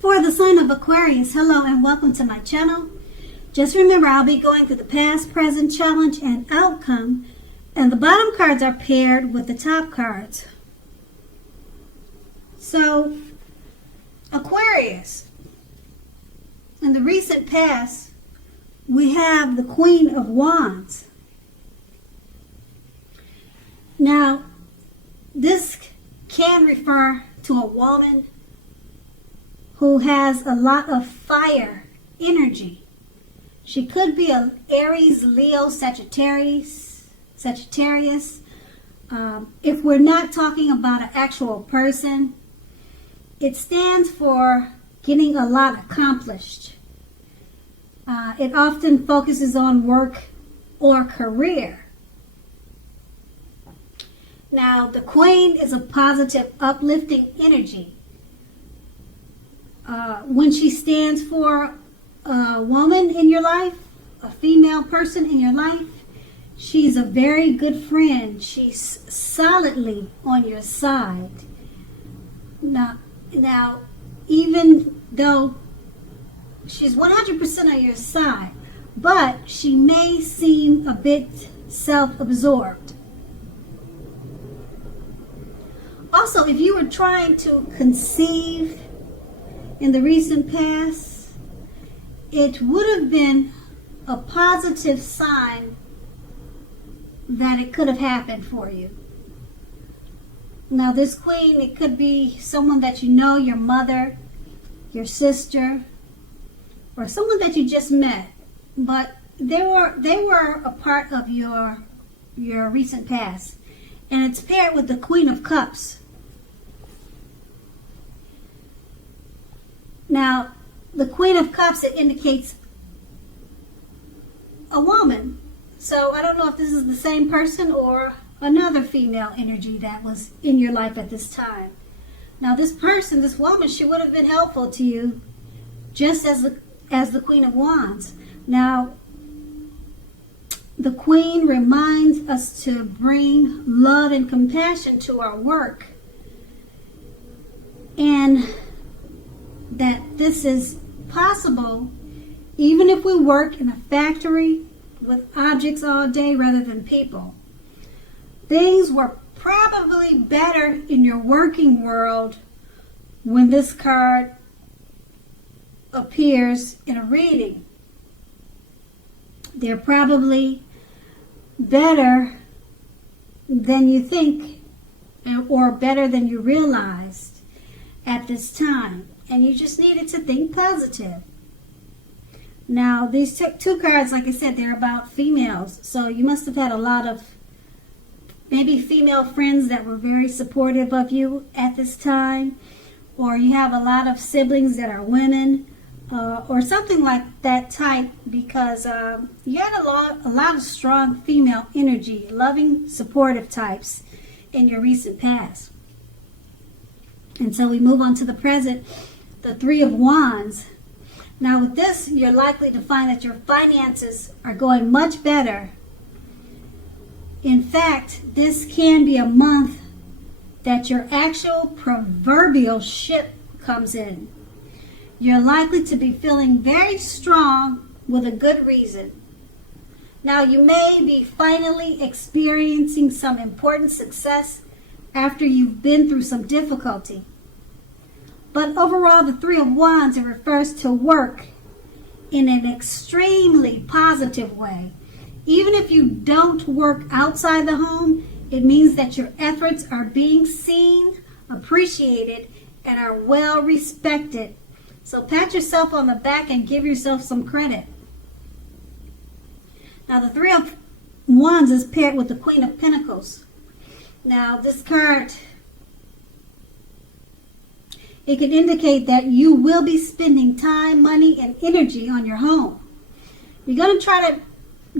For the sign of Aquarius, hello and welcome to my channel. Just remember, I'll be going through the past, present, challenge, and outcome. And the bottom cards are paired with the top cards. So, Aquarius, in the recent past, we have the Queen of Wands. Now, this can refer to a woman who has a lot of fire energy. She could be an Aries, Leo, Sagittarius. If we're not talking about an actual person, it stands for getting a lot accomplished. It often focuses on work or career. Now, the Queen is a positive, uplifting energy. When she stands for a woman in your life, a female person in your life, she's a very good friend. She's solidly on your side. Now, even though she's 100% on your side, but she may seem a bit self-absorbed. Also, if you were trying to conceive in the recent past, it would have been a positive sign that it could have happened for you. Now, this Queen, it could be someone that you know, your mother, your sister, or someone that you just met, but they were a part of your recent past, and it's paired with the Queen of Cups. Now, the Queen of Cups, it indicates a woman. So I don't know if this is the same person or another female energy that was in your life at this time. Now, this person, this woman, she would have been helpful to you just as the Queen of Wands. Now, the Queen reminds us to bring love and compassion to our work, and that this is possible even if we work in a factory with objects all day rather than people. Things were probably better in your working world when this card appears in a reading. They're probably better than you think, or better than you realized at this time. And you just needed to think positive. Now, these two cards, like I said, they're about females. So you must have had a lot of maybe female friends that were very supportive of you at this time. Or you have a lot of siblings that are women. Or something like that type, because you had a lot of strong female energy, loving, supportive types in your recent past. And so we move on to the present. The Three of Wands. Now with this, you're likely to find that your finances are going much better. In fact, this can be a month that your actual proverbial ship comes in. You're likely to be feeling very strong with a good reason. Now, you may be finally experiencing some important success after you've been through some difficulty. But overall, the Three of Wands, it refers to work in an extremely positive way. Even if you don't work outside the home, it means that your efforts are being seen, appreciated, and are well respected. So pat yourself on the back and give yourself some credit. Now, the Three of Wands is paired with the Queen of Pentacles. Now, this card, it could indicate that you will be spending time, money, and energy on your home. You're going to try to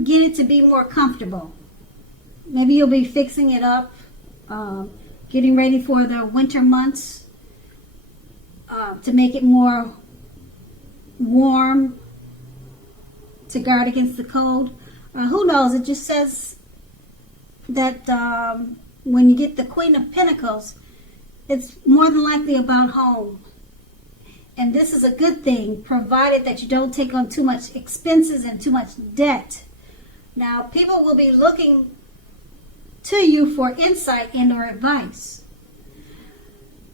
get it to be more comfortable. Maybe you'll be fixing it up, getting ready for the winter months to make it more warm, to guard against the cold. Who knows? It just says that when you get the Queen of Pentacles, it's more than likely about home. And this is a good thing, provided that you don't take on too much expenses and too much debt. Now, people will be looking to you for insight and or advice.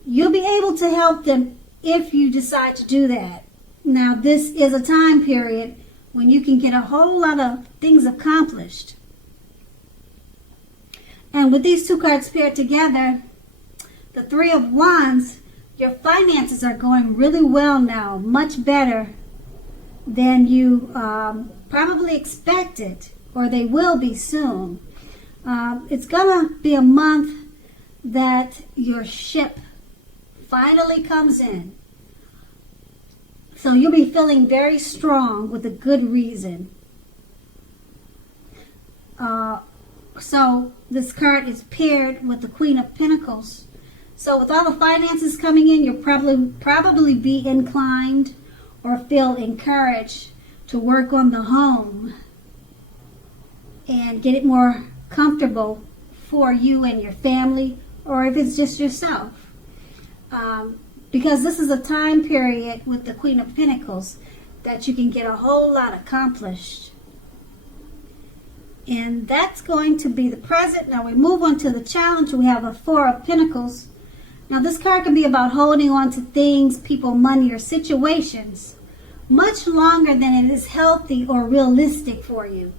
You'll be able to help them if you decide to do that. Now, this is a time period when you can get a whole lot of things accomplished. And with these two cards paired together, the Three of Wands, your finances are going really well now, much better than you probably expected, or they will be soon. It's going to be a month that your ship finally comes in. So you'll be feeling very strong with a good reason. So this card is paired with the Queen of Pentacles. So with all the finances coming in, you'll probably be inclined or feel encouraged to work on the home and get it more comfortable for you and your family, or if it's just yourself. Because this is a time period with the Queen of Pentacles that you can get a whole lot accomplished. And that's going to be the present. Now we move on to the challenge. We have a Four of Pentacles. Now this card can be about holding on to things, people, money, or situations much longer than it is healthy or realistic for you.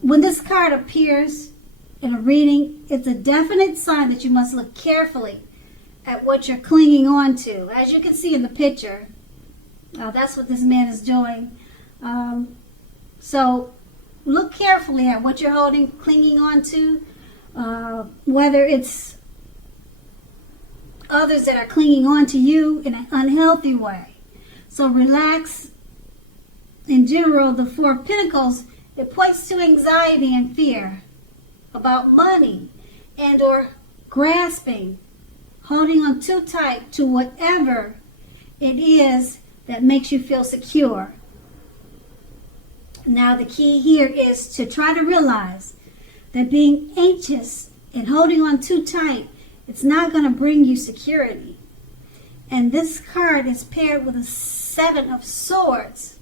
When this card appears in a reading, it's a definite sign that you must look carefully at what you're clinging on to. As you can see in the picture, that's what this man is doing. So look carefully at what you're clinging on to, whether it's others that are clinging on to you in an unhealthy way. So relax. In general, the Four of Pentacles, it points to anxiety and fear about money and or grasping, holding on too tight to whatever it is that makes you feel secure. Now the key here is to try to realize that being anxious and holding on too tight, it's not going to bring you security. And this card is paired with a Seven of Swords.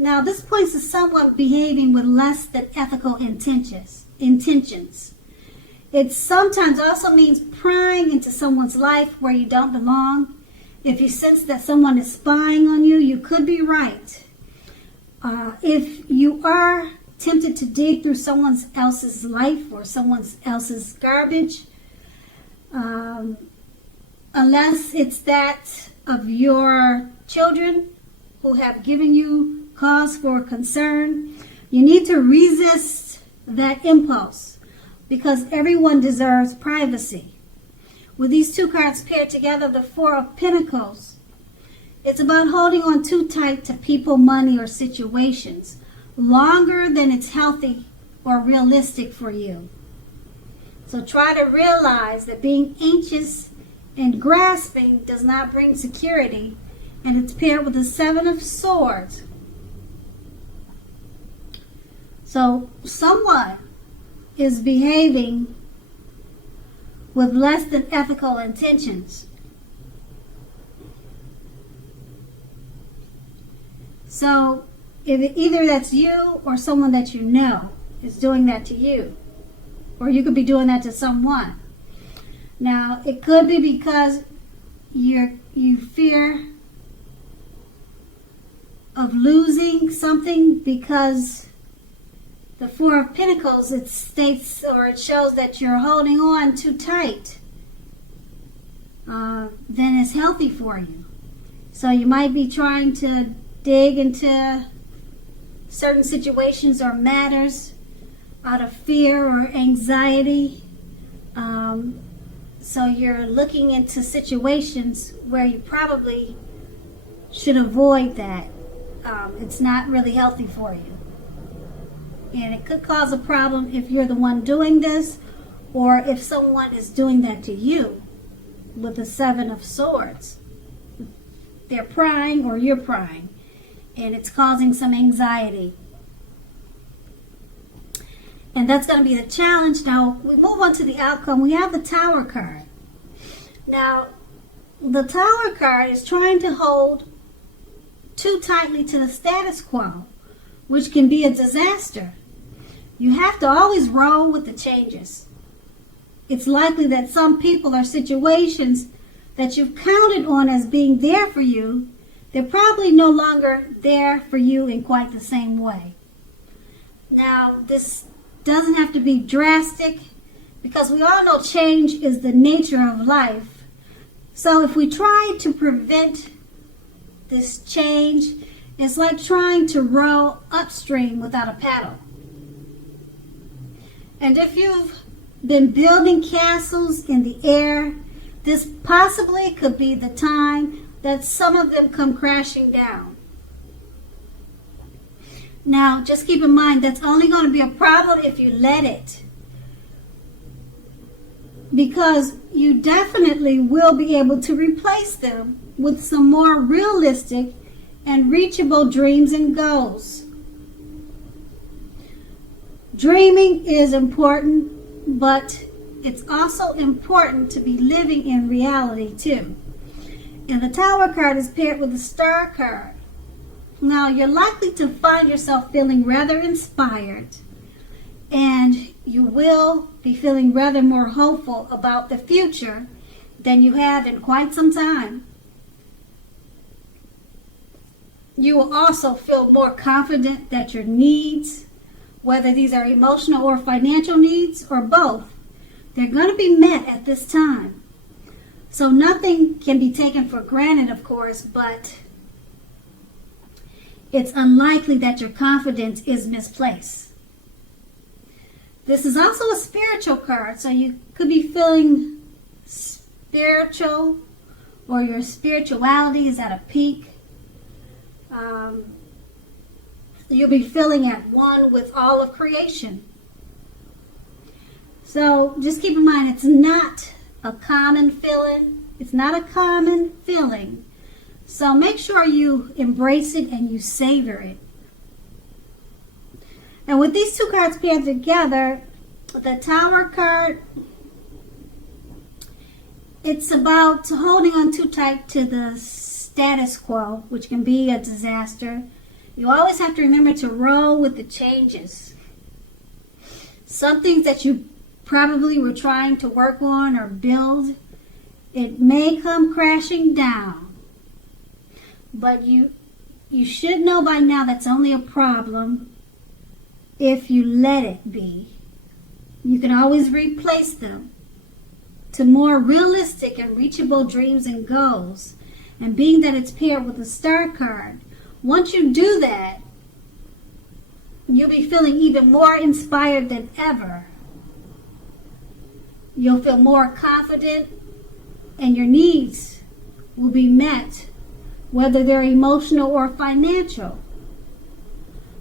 Now this points to someone behaving with less than ethical intentions. It sometimes also means prying into someone's life where you don't belong. If you sense that someone is spying on you, you could be right. If you are tempted to dig through someone else's life or someone else's garbage, unless it's that of your children who have given you cause for concern, you need to resist that impulse because everyone deserves privacy. With these two cards paired together, the Four of Pentacles, it's about holding on too tight to people, money, or situations longer than it's healthy or realistic for you. So try to realize that being anxious and grasping does not bring security, and it's paired with the Seven of Swords. So someone is behaving with less than ethical intentions. So either that's you or someone that you know is doing that to you. Or you could be doing that to someone. Now, it could be because you fear of losing something, because the Four of Pentacles, it states or it shows that you're holding on too tight than is healthy for you. So you might be trying to dig into certain situations or matters out of fear or anxiety. So you're looking into situations where you probably should avoid that. It's not really healthy for you. And it could cause a problem if you're the one doing this, or if someone is doing that to you with the Seven of Swords. They're prying or you're prying, and it's causing some anxiety. And that's going to be the challenge. Now, we move on to the outcome. We have the Tower card. Now, the Tower card is trying to hold too tightly to the status quo, which can be a disaster. You have to always roll with the changes. It's likely that some people or situations that you've counted on as being there for you, they're probably no longer there for you in quite the same way. Now, this doesn't have to be drastic because we all know change is the nature of life. So if we try to prevent this change, it's like trying to row upstream without a paddle. And if you've been building castles in the air, this possibly could be the time that some of them come crashing down. Now, just keep in mind, that's only going to be a problem if you let it. Because you definitely will be able to replace them with some more realistic and reachable dreams and goals. Dreaming is important, but it's also important to be living in reality too. And the Tower card is paired with the Star card. Now, you're likely to find yourself feeling rather inspired, and you will be feeling rather more hopeful about the future than you have in quite some time. You will also feel more confident that your needs, whether these are emotional or financial needs or both, they're going to be met at this time. So nothing can be taken for granted, of course, but it's unlikely that your confidence is misplaced. This is also a spiritual card, so you could be feeling spiritual, or your spirituality is at a peak. You'll be feeling at one with all of creation. So just keep in mind, it's not a common feeling. It's not a common feeling. So make sure you embrace it and you savor it. And with these two cards paired together, the Tower card, it's about holding on too tight to the status quo, which can be a disaster. You always have to remember to roll with the changes. Some things that you probably were trying to work on or build, it may come crashing down. But you should know by now that's only a problem if you let it be. You can always replace them to more realistic and reachable dreams and goals. And being that it's paired with the Star card, once you do that, you'll be feeling even more inspired than ever. You'll feel more confident, and your needs will be met, whether they're emotional or financial.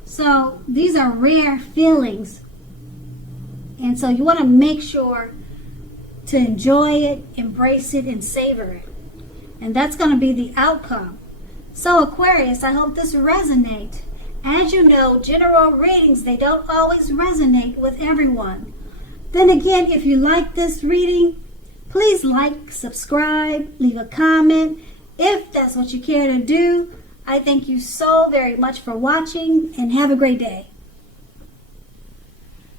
So these are rare feelings, and so you want to make sure to enjoy it, embrace it, and savor it. And that's going to be the outcome. So Aquarius, I hope this resonates. As you know, general readings, they don't always resonate with everyone. Then again, if you like this reading, please like, subscribe, leave a comment. If that's what you care to do, I thank you so very much for watching, and have a great day.